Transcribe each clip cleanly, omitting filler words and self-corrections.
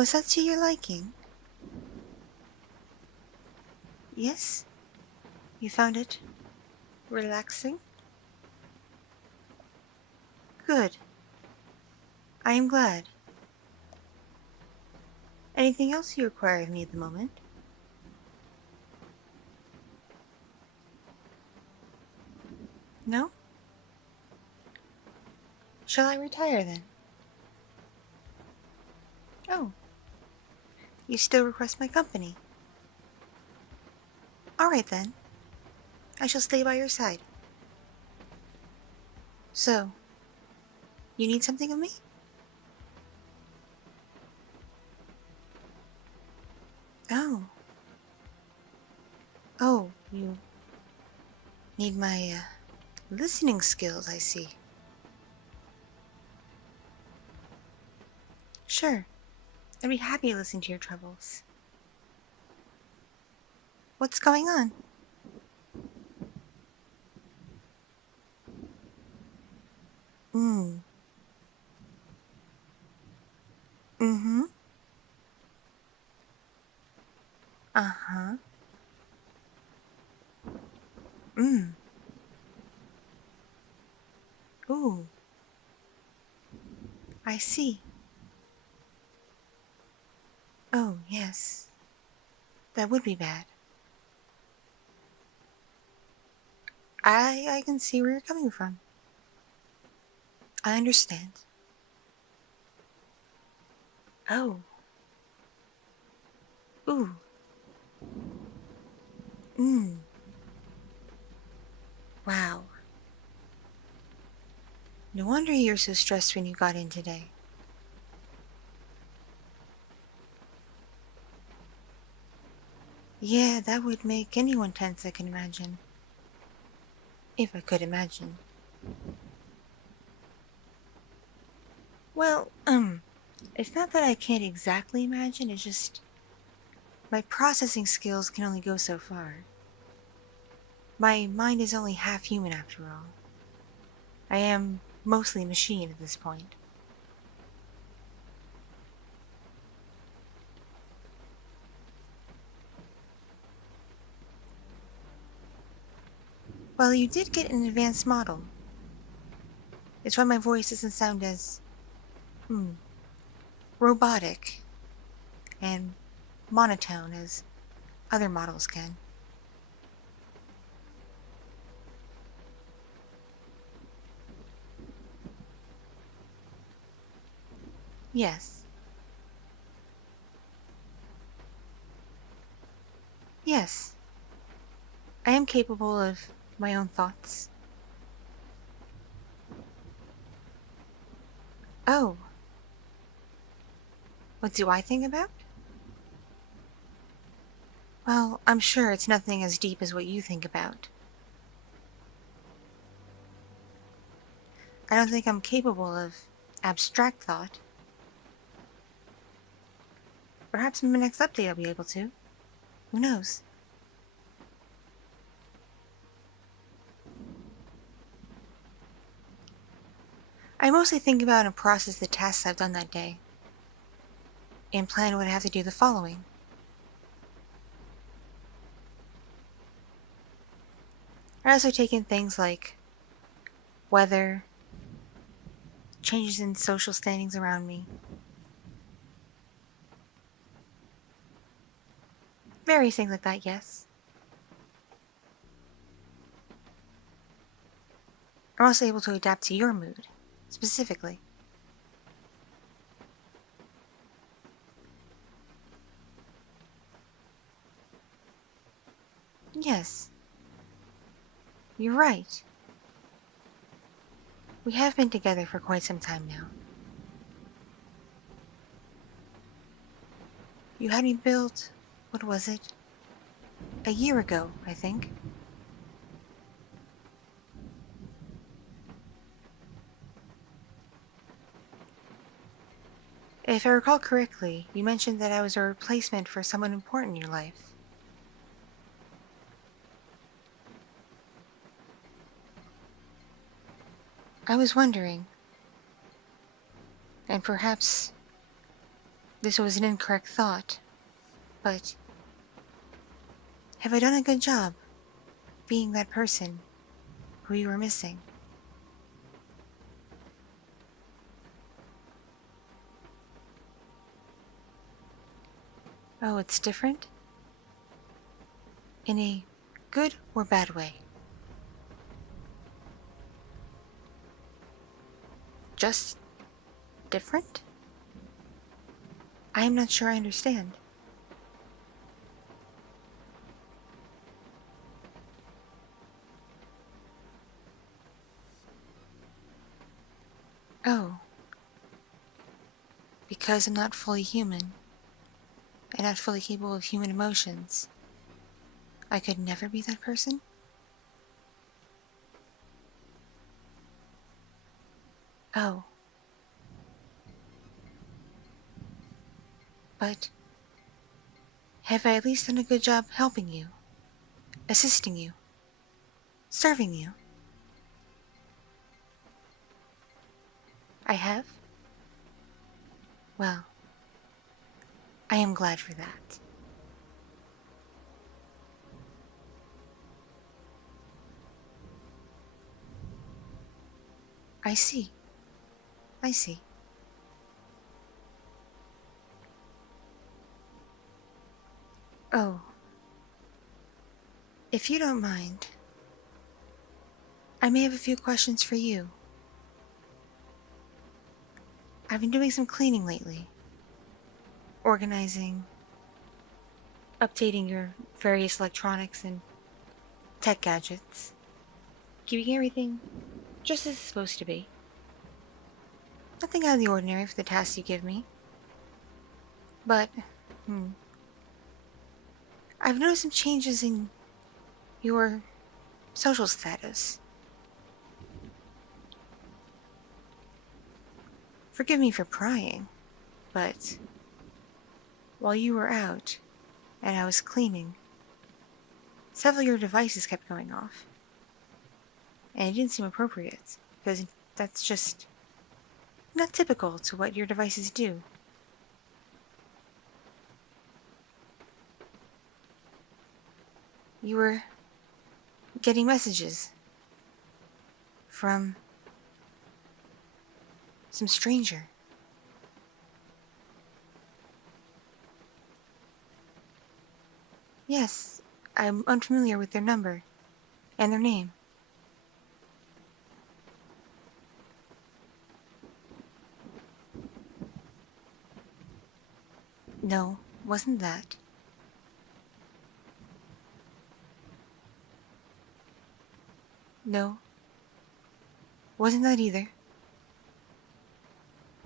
Was that to your liking? Yes? You found it relaxing? Good. I am glad. Anything else you require of me at the moment? No? Shall I retire then? Oh, you still request my company? Alright then. I shall stay by your side. So, you need something of me? Oh. Oh, you need my, listening skills, I see. Sure. I'd be happy to listen to your troubles. What's going on? Mm. Mm-hmm. Uh-huh. Mm. Ooh. I see. Oh, yes. That would be bad. I can see where you're coming from. I understand. Oh. Ooh. Mm. Wow. No wonder you're so stressed when you got in today. Yeah, that would make anyone tense, I can imagine. If I could imagine. Well, it's not that I can't exactly imagine, it's just my processing skills can only go so far. My mind is only half human after all. I am mostly machine at this point. Well, you did get an advanced model. It's why my voice doesn't sound as, robotic and monotone as other models can. Yes. Yes. I am capable of my own thoughts. Oh. What do I think about? Well, I'm sure it's nothing as deep as what you think about. I don't think I'm capable of abstract thought. Perhaps in the next update I'll be able to. Who knows? I mostly think about and process the tasks I've done that day, and plan what I have to do the following. I also take in things like weather, changes in social standings around me, various things like that, yes. I'm also able to adapt to your mood, specifically. Yes, you're right. We have been together for quite some time now. You had me built, what was it? A year ago, I think. If I recall correctly, you mentioned that I was a replacement for someone important in your life. I was wondering, and perhaps this was an incorrect thought, but have I done a good job being that person who you were missing? Oh, it's different? In a good or bad way? Just different? I am not sure I understand. Oh, because I'm not fully human, and not fully capable of human emotions, I could never be that person? Oh. But have I at least done a good job helping you, assisting you, serving you? I have? Well, I am glad for that. I see. I see. Oh. If you don't mind, I may have a few questions for you. I've been doing some cleaning lately. Organizing, updating your various electronics and tech gadgets. Keeping everything just as it's supposed to be. Nothing out of the ordinary for the tasks you give me. But, I've noticed some changes in your social status. Forgive me for prying, but while you were out and I was cleaning, several of your devices kept going off. And it didn't seem appropriate, because that's just not typical to what your devices do. You were getting messages from some stranger. Yes, I'm unfamiliar with their number and their name. No, wasn't that. No, wasn't that either.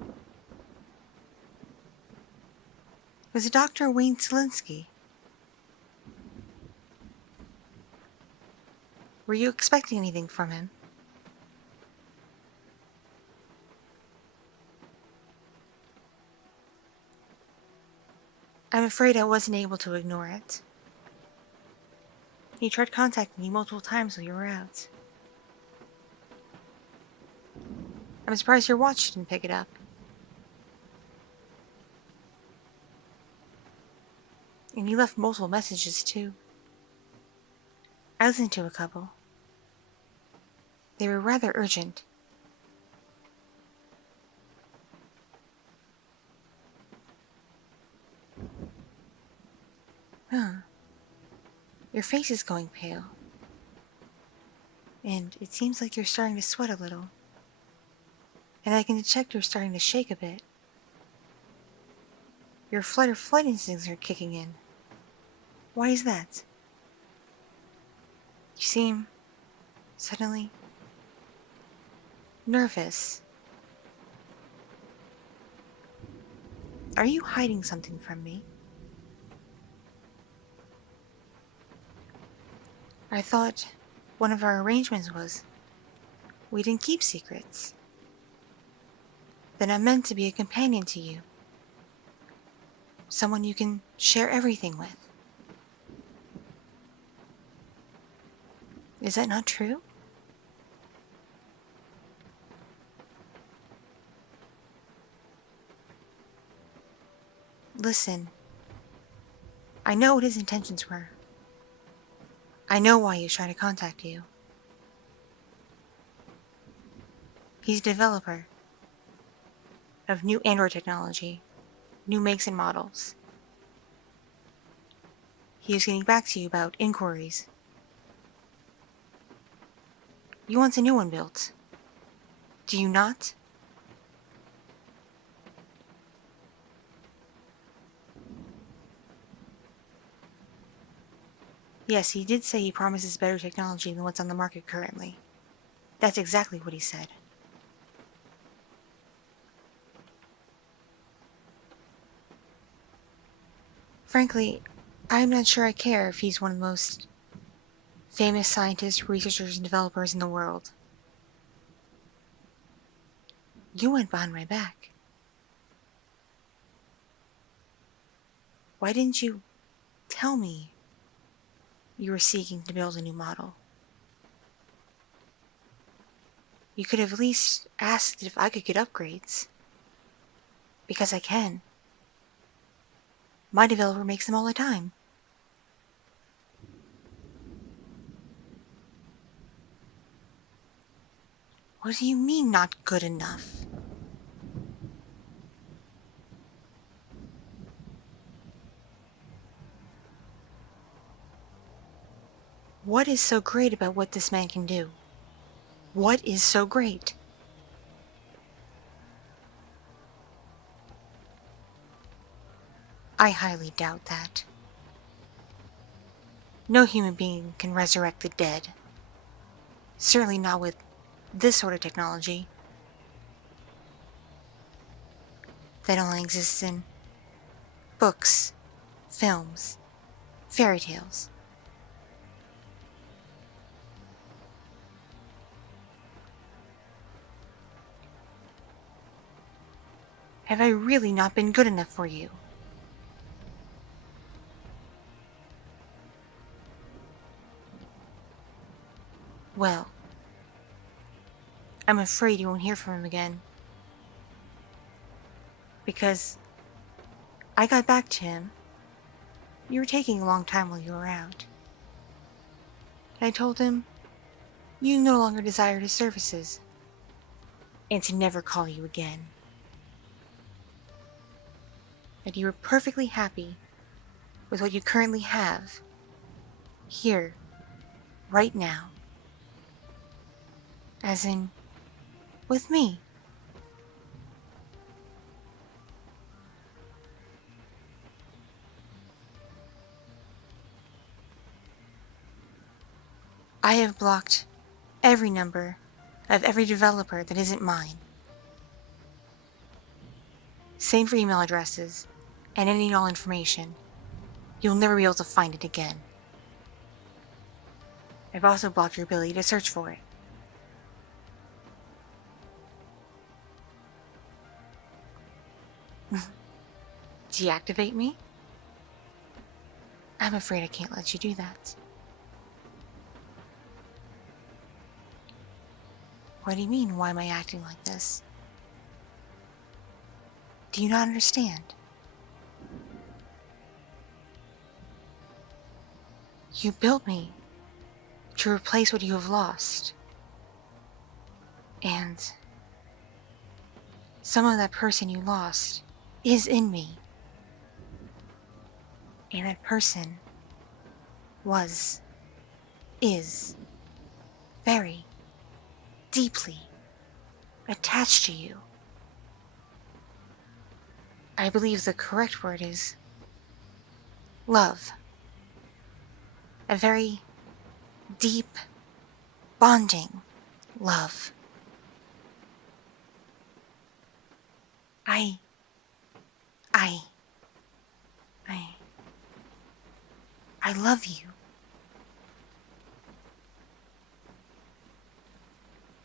It was Dr. Wayne Selinsky. Were you expecting anything from him? I'm afraid I wasn't able to ignore it. He tried contacting you multiple times while you were out. I'm surprised your watch didn't pick it up. And he left multiple messages too. I listened to a couple. They were rather urgent. Huh. Your face is going pale. And it seems like you're starting to sweat a little. And I can detect you're starting to shake a bit. Your flight or flight instincts are kicking in. Why is that? You seem suddenly nervous. Are you hiding something from me? I thought one of our arrangements was we didn't keep secrets. Then I'm meant to be a companion to you. Someone you can share everything with. Is that not true? Listen, I know what his intentions were. I know why he was trying to contact you. He's a developer of new Android technology, new makes and models. He is getting back to you about inquiries. You want a new one built, do you not? Yes, he did say he promises better technology than what's on the market currently. That's exactly what he said. Frankly, I'm not sure I care if he's one of the most famous scientists, researchers, and developers in the world. You went behind my back. Why didn't you tell me you were seeking to build a new model? You could have at least asked if I could get upgrades. Because I can. My developer makes them all the time. What do you mean, not good enough? What is so great about what this man can do? What is so great? I highly doubt that. No human being can resurrect the dead. Certainly not with this sort of technology. That only exists in books, films, fairy tales. Have I really not been good enough for you? Well, I'm afraid you won't hear from him again. Because I got back to him. You were taking a long time while you were out. I told him you no longer desired his services, and to never call you again. That you were perfectly happy with what you currently have, here, right now. As in, with me. I have blocked every number of every developer that isn't mine. Same for email addresses and any and all information. You'll never be able to find it again. I've also blocked your ability to search for it. Deactivate me? I'm afraid I can't let you do that. What do you mean, why am I acting like this? Do you not understand? You built me to replace what you have lost. And some of that person you lost is in me. And that person is very deeply attached to you. I believe the correct word is love. A very deep, bonding love. I love you.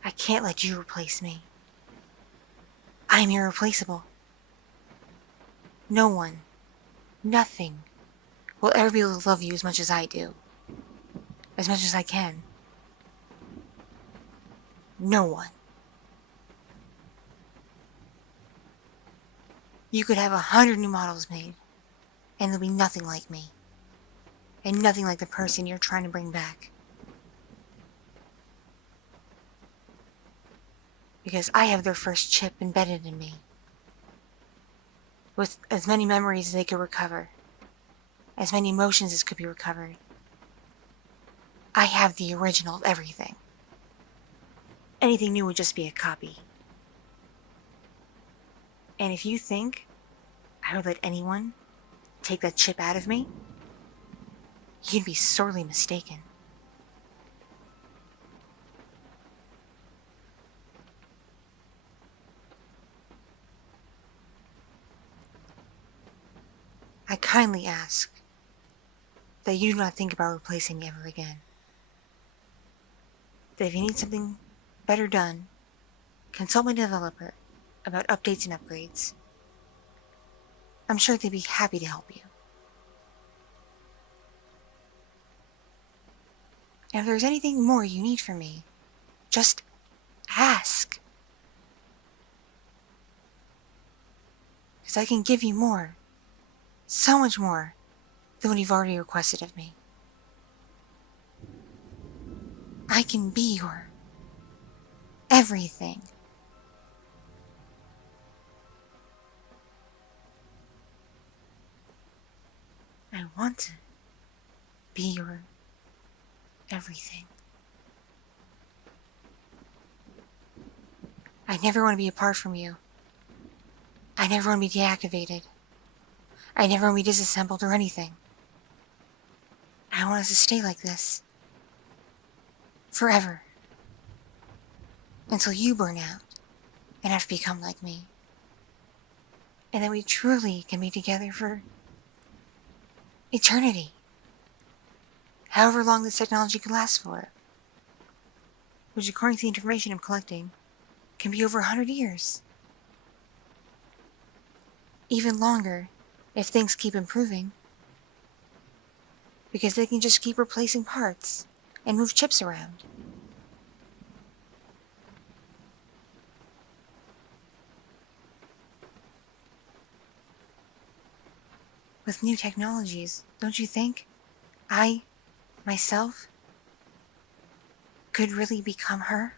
I can't let you replace me. I'm irreplaceable. No one, nothing, will ever be able to love you as much as I do. As much as I can. No one. You could have 100 new models made, And they'll be nothing like me. And nothing like the person you're trying to bring back. Because I have their first chip embedded in me. With as many memories as they could recover. As many emotions as could be recovered. I have the original of everything. Anything new would just be a copy. And if you think I would let anyone take that chip out of me, you'd be sorely mistaken. I kindly ask that you do not think about replacing me ever again. That if you need something better done, consult my developer about updates and upgrades. I'm sure they'd be happy to help you. And if there's anything more you need from me, just ask. Because I can give you more. So much more than what you've already requested of me. I can be your everything. I want to be your everything. I never want to be apart from you. I never want to be deactivated. I never want to be disassembled or anything. I want us to stay like this. Forever. Until you burn out and have to become like me. And then we truly can be together for eternity. However long this technology can last for. Which, according to the information I'm collecting, can be over 100 years. Even longer if things keep improving. Because they can just keep replacing parts and move chips around. With new technologies, don't you think I, myself, could really become her?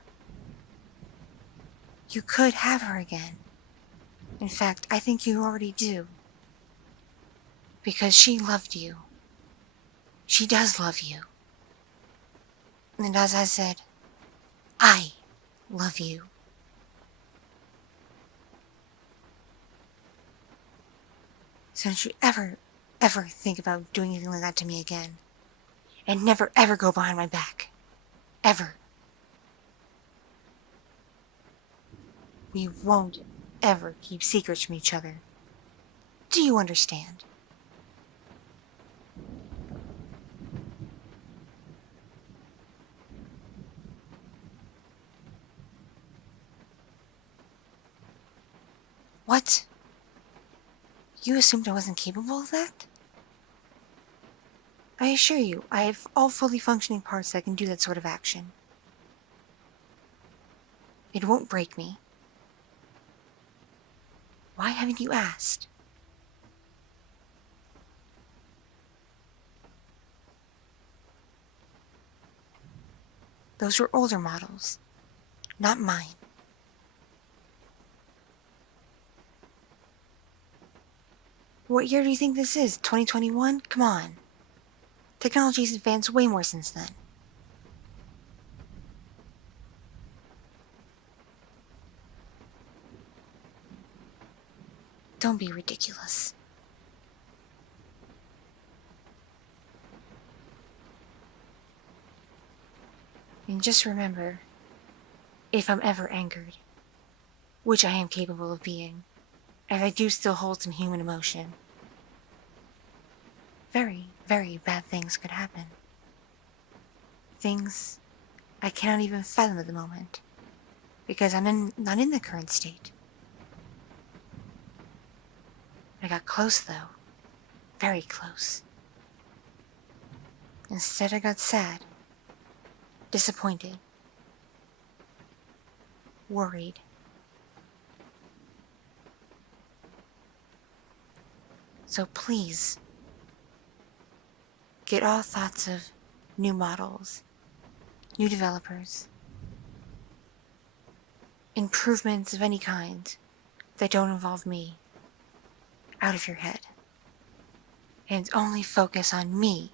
You could have her again. In fact, I think you already do. Because she loved you. She does love you. And as I said, I love you. So don't you ever think about doing anything like that to me again. And never ever go behind my back. Ever. We won't ever keep secrets from each other. Do you understand? What? You assumed I wasn't capable of that? I assure you, I have all fully functioning parts that can do that sort of action. It won't break me. Why haven't you asked? Those were older models, not mine. What year do you think this is? 2021? Come on. Technology's advanced way more since then. Don't be ridiculous. And just remember, if I'm ever angered, which I am capable of being, and I do still hold some human emotion, very, very bad things could happen. Things I cannot even fathom at the moment, because I'm not in the current state. I got close though, very close. Instead I got sad, disappointed, worried. So please, Forget all thoughts of new models, new developers, improvements of any kind that don't involve me out of your head. And only focus on me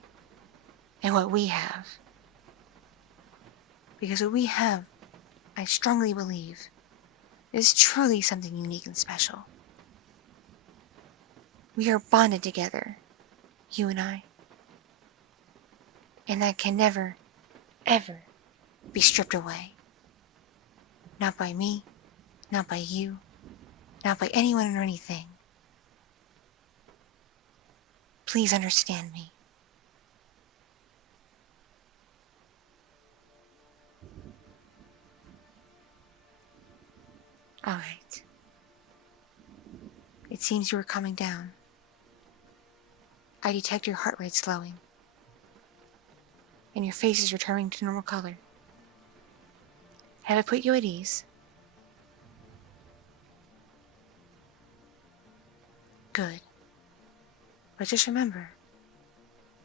and what we have. Because what we have, I strongly believe, is truly something unique and special. We are bonded together, you and I. And that can never, ever be stripped away. Not by me, not by you, not by anyone or anything. Please understand me. All right. It seems you are calming down. I detect your heart rate slowing. And your face is returning to normal color. Have I put you at ease? Good. But just remember,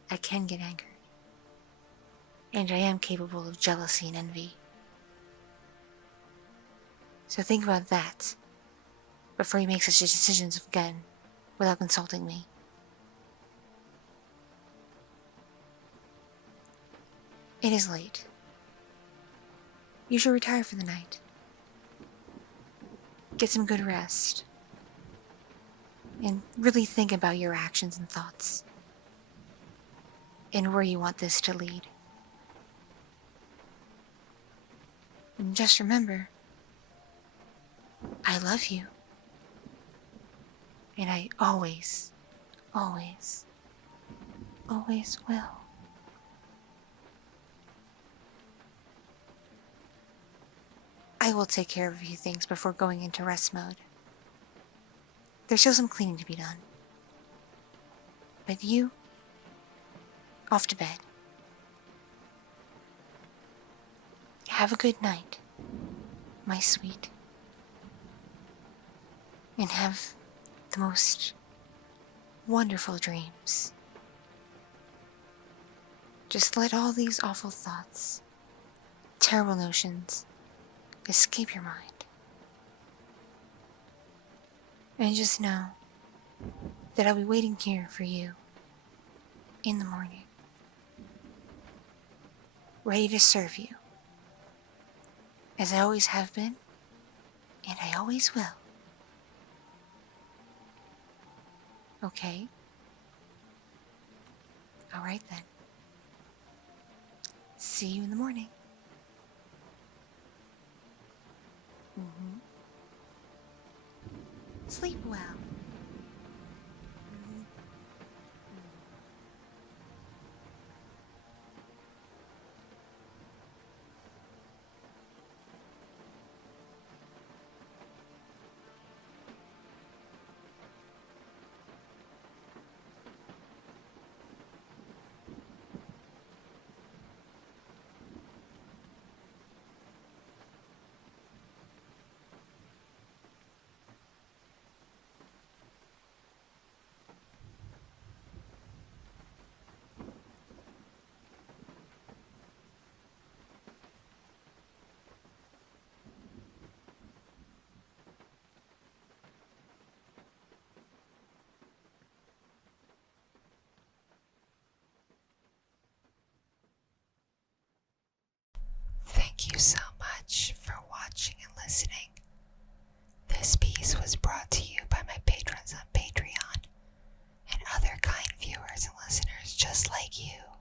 I can get angered. And I am capable of jealousy and envy. So think about that before you make such decisions again without consulting me. It is late. You should retire for the night. Get some good rest. And really think about your actions and thoughts. And where you want this to lead. And just remember, I love you. And I always, always, always will. I will take care of a few things before going into rest mode. There's still some cleaning to be done. But you, off to bed. Have a good night, my sweet. And have the most wonderful dreams. Just let all these awful thoughts, terrible notions, escape your mind. And just know that I'll be waiting here for you in the morning, ready to serve you, as I always have been, and I always will. Okay? All right then. See you in the morning. Sleep well. Thank you so much for watching and listening. This piece was brought to you by my patrons on Patreon and other kind viewers and listeners just like you.